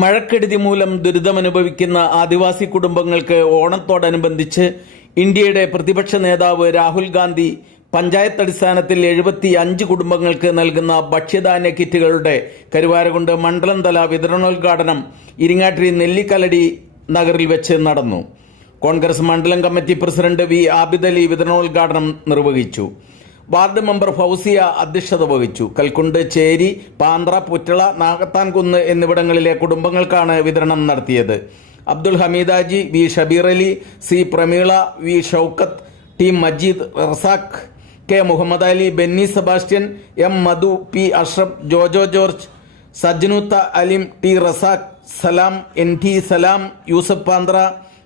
മഴക്കെടുതി മൂലം ദുരിതമനുഭവിക്കുന്ന ആദിവാസി കുടുംബങ്ങൾക്ക് ഓണത്തോടനുബന്ധിച്ച് ഇന്ത്യയുടെ പ്രതിപക്ഷ നേതാവ് രാഹുൽ ഗാന്ധി പഞ്ചായത്ത് അടിസ്ഥാനത്തിൽ എഴുപത്തി അഞ്ച് കുടുംബങ്ങൾക്ക് നൽകുന്ന ഭക്ഷ്യധാന്യ കിറ്റുകളുടെ കരുവാരകുണ്ട് മണ്ഡലം തല വിതരണോദ്ഘാടനം ഇരിങ്ങാട്ടിരി നെല്ലിക്കലടി നഗറിൽ വെച്ച് നടന്നു. കോൺഗ്രസ് മണ്ഡലം committee president V Abid Ali വിതരണോദ്ഘാടനം നിർവഹിച്ചു. വാർഡ് മെമ്പർ ഫൗസിയ അധ്യക്ഷത വഹിച്ചു. കൽക്കുണ്ട് ചേരി പാന്ത്ര പുറ്റള നാഗത്താൻകുന്ന് എന്നിവിടങ്ങളിലെ കുടുംബങ്ങൾക്കാണ് വിതരണം നടത്തിയത്. Abdul Hameedhaji V Shabeer Ali C Prameela V Shoukath T Majeed Razak K Muhammad Ali Benny Sebastian M Madhu P Ashraf Jojo George Sajnutha Alim T Razak Salam N T Salam Yusuf Panthra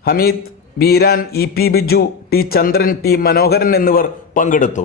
Hameed Beeran E P Biju T Chandran T Manoharan എന്നിവർ പങ്കെടുത്തു.